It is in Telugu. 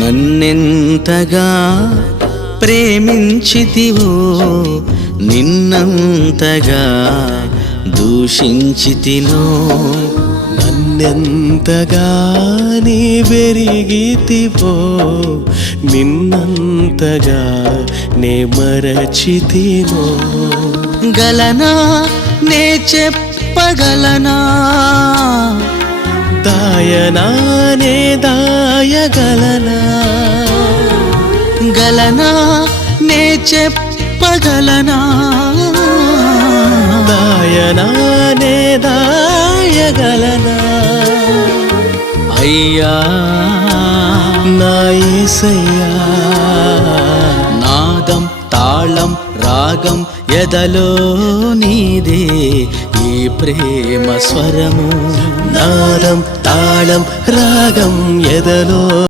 నన్నెంతగా ప్రేమించితివో నిన్నంతగా దూషించితినో నన్నెంతగా నీ వెరిగితివో నిన్నంతగా నే మరచితినో గలనా నే చెప్పగలనా దాయనా నే దాయగలనా గలనా నే చెప్పగలనా దాయనా నే దాయగలనా అయ్యా నా యేసయ్యా నాదం తాళం రాగం ఎదలో నీదే ఈ ప్రేమ స్వరము నాదం తాళం రాగం ఎదలో